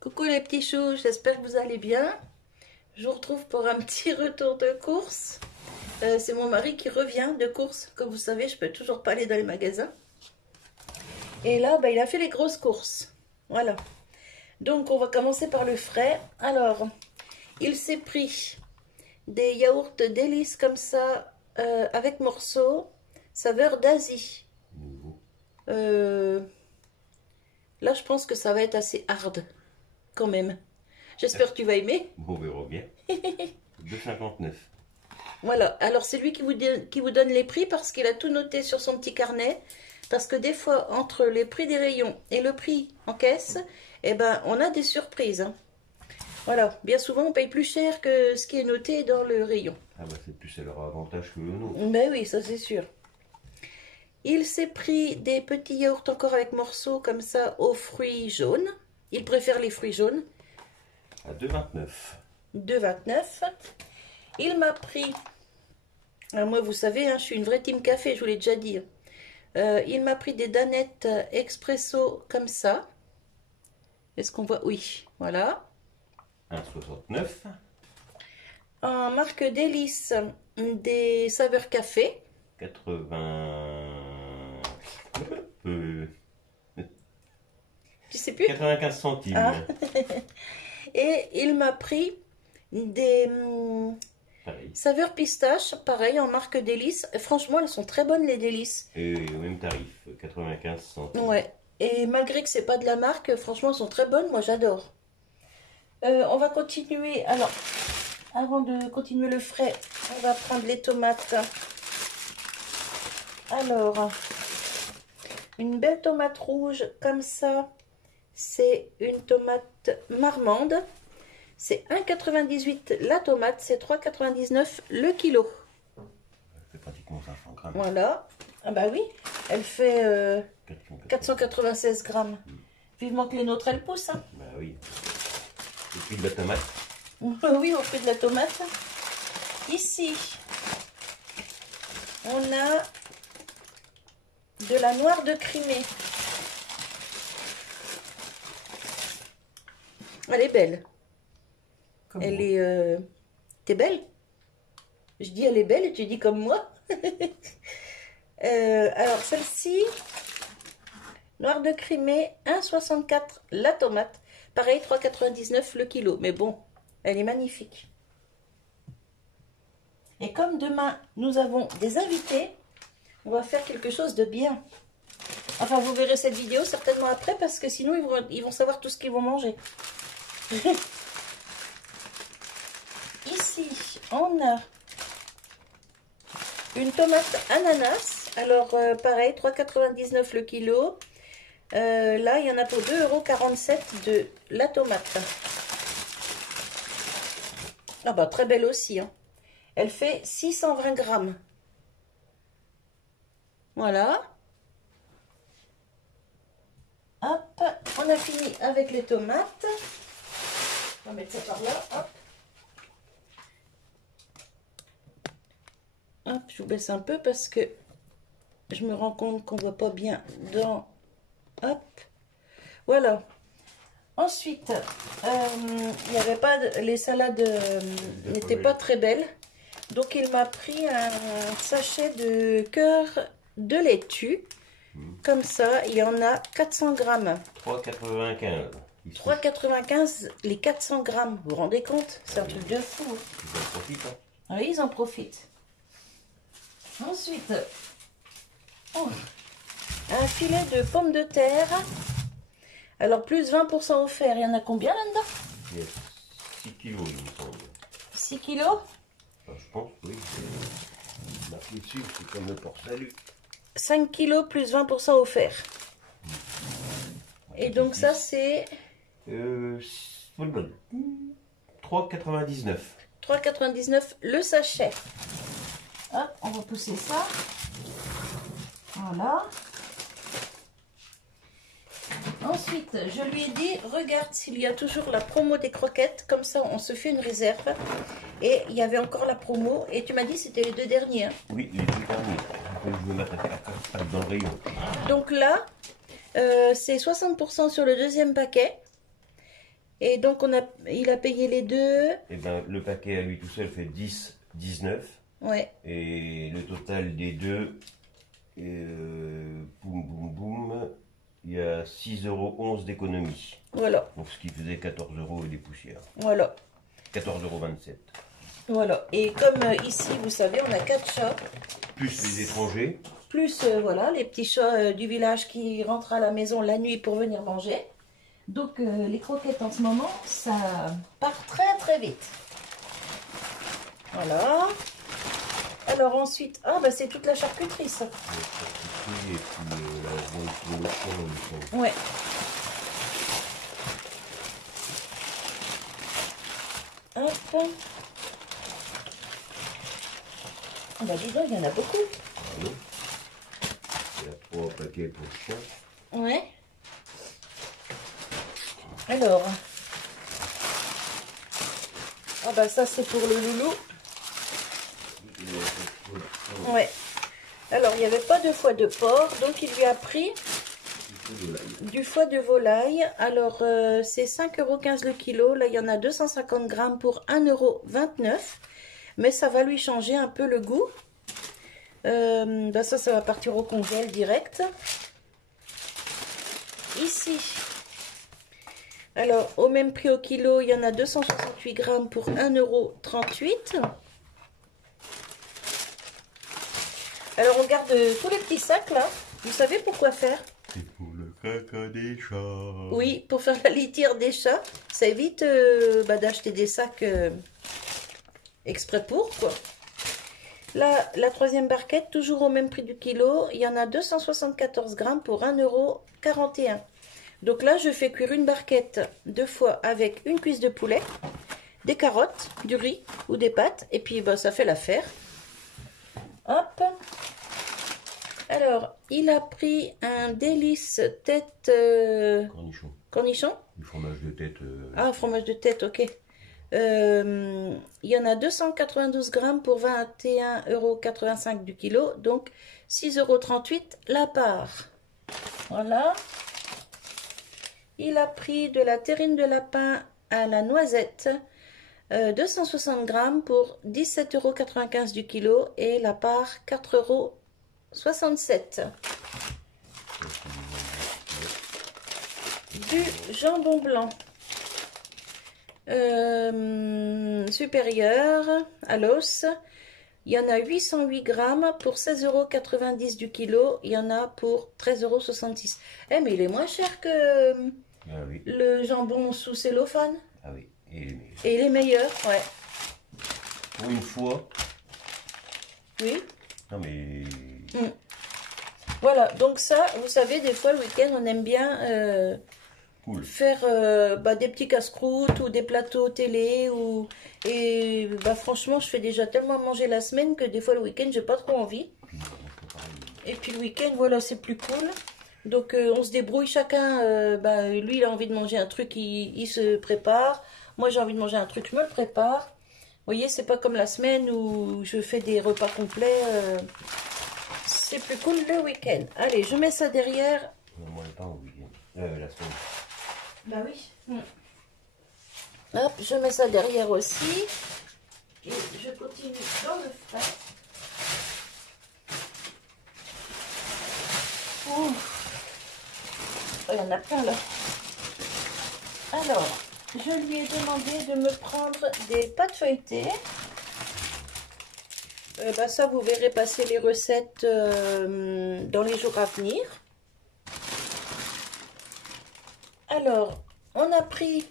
Coucou les petits choux, j'espère que vous allez bien. Je vous retrouve pour un petit retour de course. C'est mon mari qui revient de course. Comme vous savez, je peux toujours pas aller dans les magasins. Et là, il a fait les grosses courses. Voilà. Donc, on va commencer par le frais. Alors, il s'est pris des yaourts délices comme ça, avec morceaux, saveur d'Asie. Là, je pense que ça va être assez hard, quand même. J'espère que tu vas aimer. On verra bien. 2,59. Voilà, alors c'est lui qui vous donne les prix parce qu'il a tout noté sur son petit carnet. Parce que des fois, entre les prix des rayons et le prix en caisse, eh ben, on a des surprises. Hein. Voilà, bien souvent, on paye plus cher que ce qui est noté dans le rayon. Ah bah c'est plus à leur avantage que le nôtre. Ben oui, ça c'est sûr. Il s'est pris des petits yaourts encore avec morceaux comme ça aux fruits jaunes. Il préfère les fruits jaunes. À 2,29. 2,29. Il m'a pris... Alors moi, vous savez, hein, je suis une vraie team café, je vous l'ai déjà dit. Il m'a pris des danettes expresso comme ça. Est-ce qu'on voit? Oui, voilà. 1,69. En marque Délice, des saveurs café. 80... Je sais plus. 95 centimes. Ah. Et il m'a pris des saveurs pistache, pareil, en marque Délice. Franchement, elles sont très bonnes, les Délices. Et au même tarif, 95 centimes. Ouais. Et malgré que c'est pas de la marque, franchement, elles sont très bonnes. Moi, j'adore. On va continuer. Alors, avant de continuer le frais, on va prendre les tomates. Alors, une belle tomate rouge comme ça. C'est une tomate marmande. C'est 1,98 la tomate. C'est 3,99 le kilo. C'est pratiquement 500 grammes. Voilà. Ah bah oui, elle fait 496 grammes. Vivement que les nôtres, elles poussent. Hein. Bah oui. Et puis de la tomate. Oui, on fait de la tomate. Ici, on a de la noire de Crimée. Elle est belle. Comme Elle moi. est... T'es belle? Je dis elle est belle et tu dis comme moi. Alors celle-ci, noire de Crimée, 1,64 la tomate. Pareil, 3,99 le kilo. Mais bon, elle est magnifique. Et comme demain, nous avons des invités, on va faire quelque chose de bien. Enfin, vous verrez cette vidéo certainement après parce que sinon, ils vont savoir tout ce qu'ils vont manger. Ici, on a une tomate ananas. Alors, pareil, 3,99 le kilo. Là, il y en a pour 2,47 € de la tomate. Ah bah, très belle aussi. Hein. Elle fait 620 grammes. Voilà. Hop, on a fini avec les tomates. On va mettre ça par là. Hop. Hop, je vous baisse un peu parce que je me rends compte qu'on ne voit pas bien dans... Hop. Voilà. Ensuite, il n'y avait pas les salades n'étaient pas très belles. Donc, il m'a pris un sachet de cœur de laitue. Comme ça, il y en a 400 grammes. 3,95. 3,95 les 400 grammes. Vous vous rendez compte? C'est un truc de fou. Ils en profitent. Hein. Oui, ils en profitent. Ensuite, un filet de pommes de terre. Alors, plus 20% offert. Il y en a combien là-dedans? Il y a 6 kilos, il me semble. 6 kilos? Enfin, je pense, oui. Marqué dessus, c'est comme le port-salut. 5 kilos plus 20% offert. Et donc ça, c'est... 3,99. 3,99 le sachet. Hop, on va pousser ça. Voilà. Ensuite, je lui ai dit, regarde s'il y a toujours la promo des croquettes. Comme ça, on se fait une réserve. Et il y avait encore la promo. Et tu m'as dit c'était les 2 derniers. Hein. Oui, les 2 derniers. Je vais mettre dans le rayon. Donc là, c'est 60% sur le deuxième paquet. Et donc, il a payé les deux. Et ben, le paquet à lui tout seul fait 10,19. Ouais, Et le total des deux, boum boum boum, il y a 6,11 € d'économie. voilà, Donc ce qui faisait 14 € et des poussières. voilà, 14,27 €. voilà. Et comme ici, vous savez, on a 4 chats. Plus les étrangers. Plus, voilà, les petits chats du village qui rentrent à la maison la nuit pour venir manger. Donc, les croquettes en ce moment, ça part très très vite. Voilà. Alors ensuite, ah bah c'est toute la charcuterie ça. Et puis la viande pour le chien, il me semble. Ouais. Hop. Ah bah dis donc, il y en a beaucoup. Ah oui. Il y a 3 paquets pour le chien. Ouais. Alors. Ah bah ça c'est pour le loulou. Ouais. Alors il n'y avait pas de foie de porc, donc il lui a pris du foie de volaille. Alors c'est 5,15 € le kilo. Là il y en a 250 grammes pour 1,29 €. Mais ça va lui changer un peu le goût. Ben ça va partir au congèle direct. Ici. Alors au même prix au kilo, il y en a 268 grammes pour 1,38 €. Alors on garde tous les petits sacs là. Vous savez pourquoi faire? C'est pour le caca des chats. Oui, pour faire la litière des chats. Ça évite d'acheter des sacs exprès pour quoi. Là, la troisième barquette, toujours au même prix du kilo. Il y en a 274 grammes pour 1,41 €. Donc là, je fais cuire une barquette de foie avec une cuisse de poulet, des carottes, du riz ou des pâtes. Et puis, ça fait l'affaire. Hop. Alors, il a pris un délice tête... Cornichon. cornichon. Du fromage de tête. Ah, fromage de tête, ok. Il y en a 292 grammes pour 21,85 € du kilo. Donc, 6,38 € la part. Voilà. Il a pris de la terrine de lapin à la noisette. 260 grammes pour 17,95 € du kilo. Et la part, 4,67 €. Du jambon blanc. Supérieur à l'os. Il y en a 808 grammes pour 16,90 € du kilo. Il y en a pour 13,66 €. Eh, mais il est moins cher que Ah oui. le jambon sous cellophane. Ah oui. Et Et il est meilleur, ouais. pour une fois. Oui. Non mais. Voilà, donc ça, vous savez, des fois le week-end, on aime bien Cool. faire des petits casse-croûtes ou des plateaux télé. Et franchement, je fais déjà tellement à manger la semaine que des fois le week-end, j'ai pas trop envie. Et puis le week-end, voilà, c'est plus cool. Donc on se débrouille chacun. Lui, il a envie de manger un truc, il se prépare. Moi, j'ai envie de manger un truc, je me le prépare. Vous voyez, c'est pas comme la semaine où je fais des repas complets. C'est plus cool le week-end. Allez, je mets ça derrière. Non, moi, pas au week-end. La semaine. Bah oui. Hop, je mets ça derrière aussi. Et je continue dans le frais. Oh, il y en a plein là. Alors, je lui ai demandé de me prendre des pâtes feuilletées. Ça, vous verrez passer les recettes dans les jours à venir. Alors, on a pris,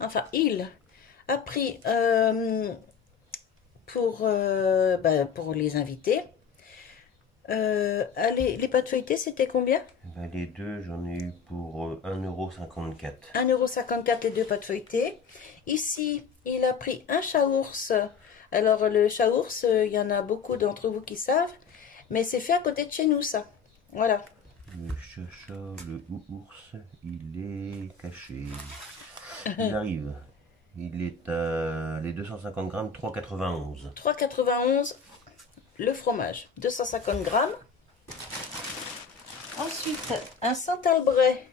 enfin, il a pris pour les invités. Allez, les pâtes feuilletées, c'était combien? Les deux, j'en ai eu pour 1,54 €. 1,54 € les deux pâtes feuilletées. Ici, il a pris un chaours. Alors, le chaours, il y en a beaucoup d'entre vous qui savent. Mais c'est fait à côté de chez nous, ça. Voilà. Le chacha, le ours, il est caché. Il arrive. Il est à les 250 grammes, 3,91 €. 3,91 € le fromage. 250 grammes. Ensuite, un Saint-Albret.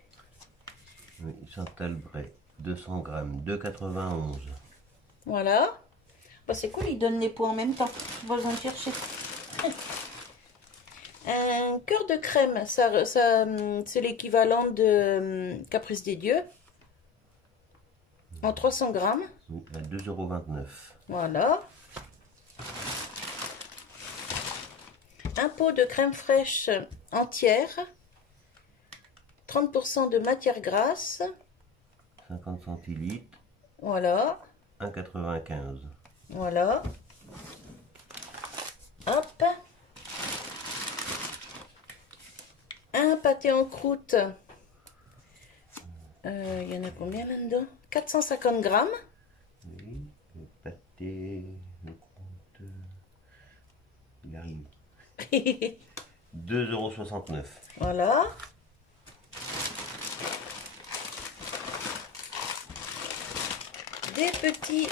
Oui, Saint-Albret. 200 grammes, 2,91. Voilà. Bah, c'est cool, ils donnent les pots en même temps. Pas besoin de chercher. Un cœur de crème, c'est l'équivalent de Caprice des Dieux. En 300 grammes. Oui, à 2,29 €. Voilà. Un pot de crème fraîche entière. 30% de matière grasse. 50 centilitres. Voilà. 1,95 €. Voilà. Hop. Un pâté en croûte. Il y en a combien là-dedans? 450 grammes. Oui, le pâté, le compte, il arrive. 2,69 €. Voilà. Des petits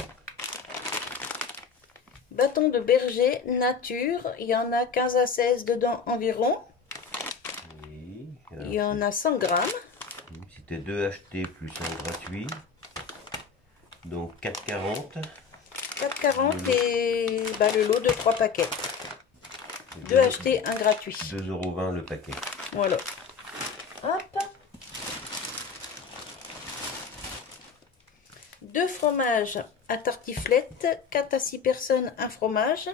bâtons de berger nature. Il y en a 15 à 16 dedans environ. Oui, Il y en a 100 grammes. c'était 2 achetés plus un gratuit. Donc 4,40 €. 4,40 et bah, le lot de 3 paquets. 2 achetés, un gratuit. 2,20 € le paquet. Voilà. Hop. 2 fromages à tartiflette. 4 à 6 personnes, un fromage.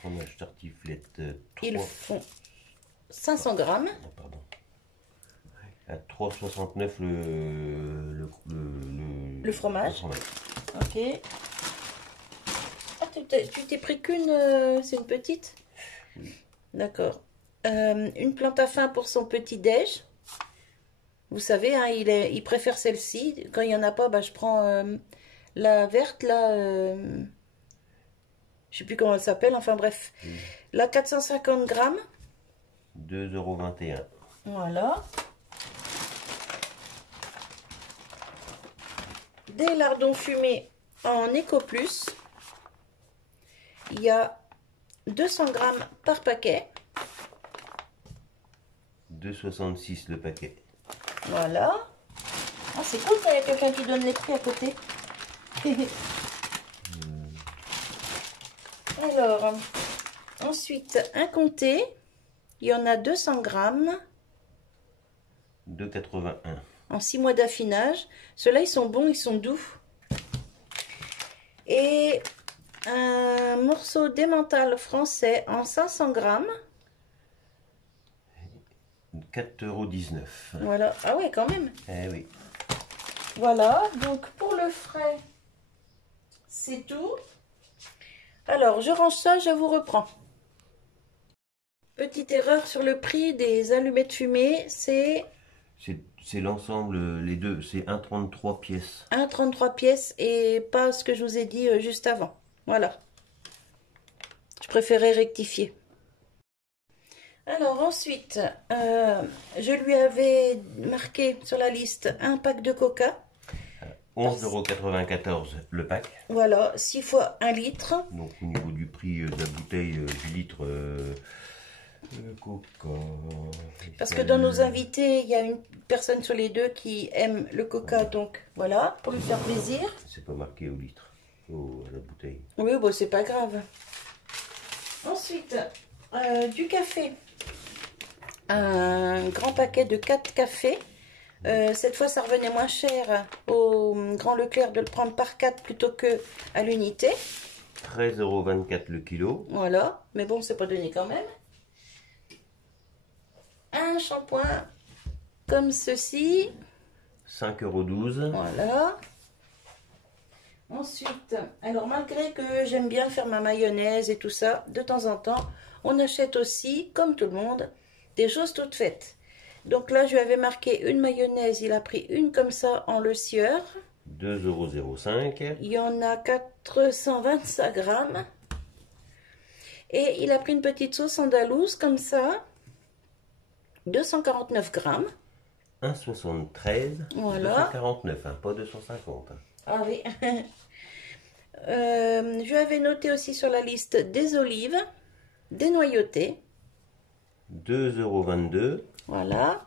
Fromage tartiflette. Ils font 500 grammes. Oh, pardon. À 3,69 € Le fromage. Ok. Ah, tu t'es pris qu'une, c'est une petite? Oui. D'accord. Une plante à fin pour son petit-déj. Vous savez, hein, il préfère celle-ci. Quand il n'y en a pas, bah, je prends la verte, là. Je sais plus comment elle s'appelle, enfin bref. Oui. La 450 grammes. 2,21 €. Voilà. Des lardons fumés en Eco Plus. Il y a 200 grammes par paquet. 2,66 € le paquet. Voilà. Ah, c'est cool quand il y a quelqu'un qui donne les prix à côté. Alors, ensuite, un comté. Il y en a 200 grammes 2,81 € en 6 mois d'affinage. Ceux-là, ils sont bons, ils sont doux. Et un morceau d'emmental français en 500 grammes. 4,19 €. Voilà. Ah ouais, quand même. Eh oui. Voilà. Donc, pour le frais, c'est tout. Alors, je range ça, je vous reprends. Petite erreur sur le prix des allumettes fumées, c'est C'est l'ensemble, les deux, c'est 1,33 pièces. 1,33 pièces et pas ce que je vous ai dit juste avant. Voilà. Je préférais rectifier. Alors ensuite, je lui avais marqué sur la liste un pack de coca. 11,94 € le pack. Voilà, 6 fois 1 litre. Donc au niveau du prix de la bouteille du litre coca. Parce que dans nos invités, il y a une personne sur les deux qui aime le coca, donc voilà, pour lui faire plaisir. C'est pas marqué au litre, à la bouteille. Oui, bon, c'est pas grave. Ensuite, du café. Un grand paquet de 4 cafés. Cette fois, ça revenait moins cher au Grand Leclerc de le prendre par 4 plutôt que à l'unité. 13,24 € le kilo. Voilà, mais bon, c'est pas donné quand même. Un shampoing comme ceci. 5,12 €. Voilà. Ensuite, alors malgré que j'aime bien faire ma mayonnaise et tout ça, de temps en temps, on achète aussi, comme tout le monde, des choses toutes faites. Donc là, je lui avais marqué une mayonnaise, il a pris une comme ça en le sieur. 2,05 €. Il y en a 425 grammes. Et il a pris une petite sauce andalouse comme ça. 249 grammes. 1,73 €. Voilà. 249, hein, pas 250. Ah oui. Je lui avais noté aussi sur la liste des olives, dénoyautées. 2,22 €. Voilà.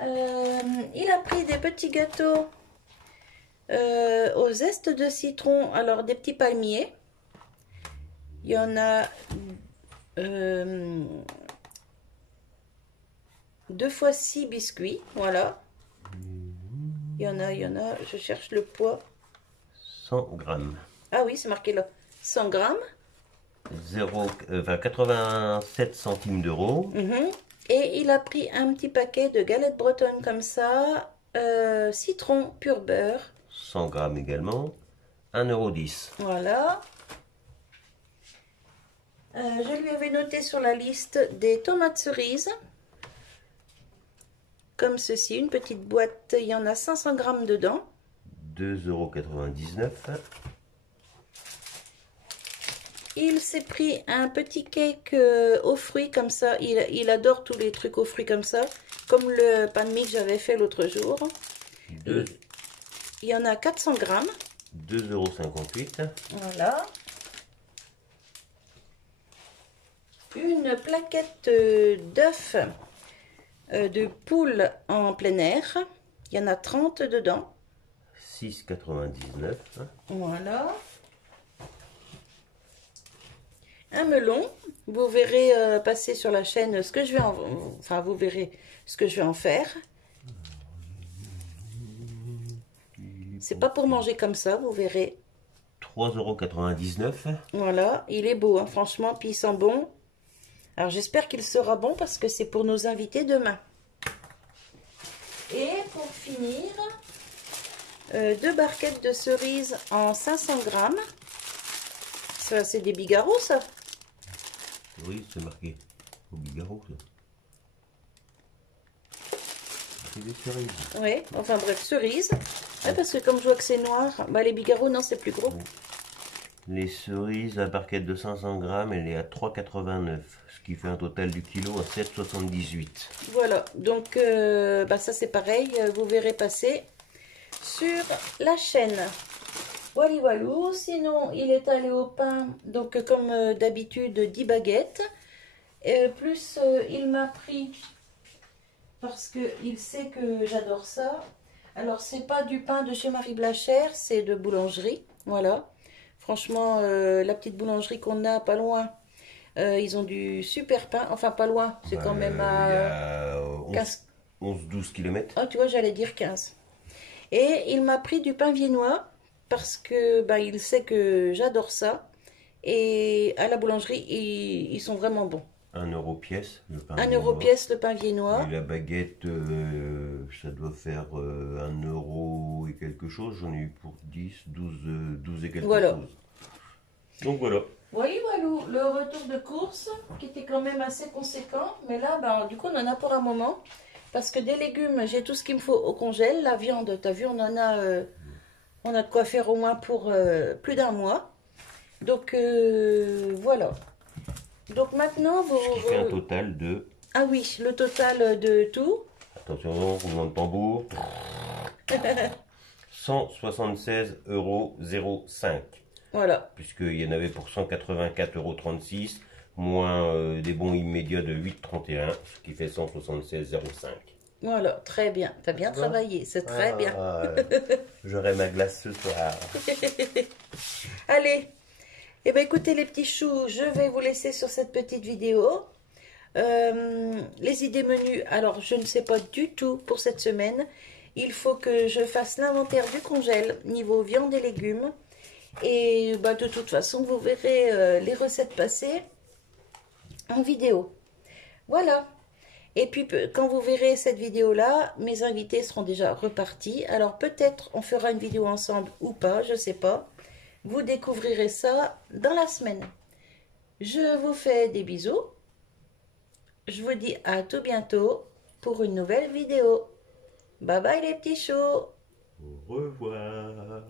Il a pris des petits gâteaux au zeste de citron, alors des petits palmiers. Il y en a 2 fois 6 biscuits, voilà. Il y en a, je cherche le poids. 100 grammes. Ah oui, c'est marqué là. 100 grammes. 87 centimes d'euros. Et il a pris un petit paquet de galettes bretonnes comme ça. Citron pur beurre. 100 grammes également. 1,10 €. Voilà. Je lui avais noté sur la liste des tomates cerises. Comme ceci, une petite boîte. Il y en a 500 grammes dedans. 2,99 €. Il s'est pris un petit cake aux fruits comme ça. Il adore tous les trucs aux fruits comme ça. Comme le pain de mie que j'avais fait l'autre jour. Il y en a 400 grammes. 2,58 €. Voilà. Une plaquette d'œufs de poule en plein air. Il y en a 30 dedans. 6,99 €. Voilà. Un melon. Vous verrez passer sur la chaîne ce que je vais en... Enfin, vous verrez ce que je vais en faire. C'est pas pour manger comme ça, vous verrez. 3,99 €. Voilà, il est beau, hein, franchement, puis il sent bon. Alors j'espère qu'il sera bon parce que c'est pour nos invités demain. Et pour finir, 2 barquettes de cerises en 500 grammes. Ça, c'est des bigarros, ça? Oui, c'est marqué. Au bigarro, ça. C'est des cerises. Oui, enfin bref, cerises. Ouais, parce que comme je vois que c'est noir, bah les bigarros, non, c'est plus gros. Les cerises, la barquette de 500 grammes, elle est à 3,89 €, ce qui fait un total du kilo à 7,78 €. Voilà, donc bah ça c'est pareil, vous verrez passer sur la chaîne. Voilà, voilà. Sinon, il est allé au pain, donc comme d'habitude, 10 baguettes. Plus il m'a pris, parce qu'il sait que j'adore ça. Alors, c'est pas du pain de chez Marie Blachère, c'est de boulangerie, voilà. Franchement, la petite boulangerie qu'on a pas loin, ils ont du super pain. Enfin, pas loin, c'est quand même à 11-12 km. Oh, tu vois, j'allais dire 15. Et il m'a pris du pain viennois, parce que bah, il sait que j'adore ça. Et à la boulangerie, ils sont vraiment bons. 1 € pièce, le pain 1 € pièce, le pain viennois. Et la baguette, ça doit faire 1 € et quelque chose. J'en ai eu pour 10, 12 et quelque chose. Donc voilà. Oui, voilà, le retour de course qui était quand même assez conséquent. Mais là, bah, du coup, on en a pour un moment. Parce que des légumes, j'ai tout ce qu'il me faut au congèle. La viande, tu as vu, on a de quoi faire au moins pour plus d'1 mois. Donc, voilà. Donc maintenant, vous... Ce qui fait un total de... Ah oui, le total de tout. Attention, roulement de tambour. 176,05 €. Voilà. Puisqu'il y en avait pour 184,36 €, moins des bons immédiats de 8,31 €, ce qui fait 176,05 €. Voilà, très bien. Tu as bien travaillé, c'est très bien. J'aurai ma glace ce soir. Allez, eh bien, écoutez les petits choux, je vais vous laisser sur cette petite vidéo. Les idées menus, alors je ne sais pas du tout pour cette semaine. Il faut que je fasse l'inventaire du congèle niveau viande et légumes. Et bah, de toute façon, vous verrez les recettes passer en vidéo. Voilà. Et puis, quand vous verrez cette vidéo-là, mes invités seront déjà repartis. Alors, peut-être on fera une vidéo ensemble ou pas, je ne sais pas. Vous découvrirez ça dans la semaine. Je vous fais des bisous. Je vous dis à tout bientôt pour une nouvelle vidéo. Bye bye les petits choux. Au revoir.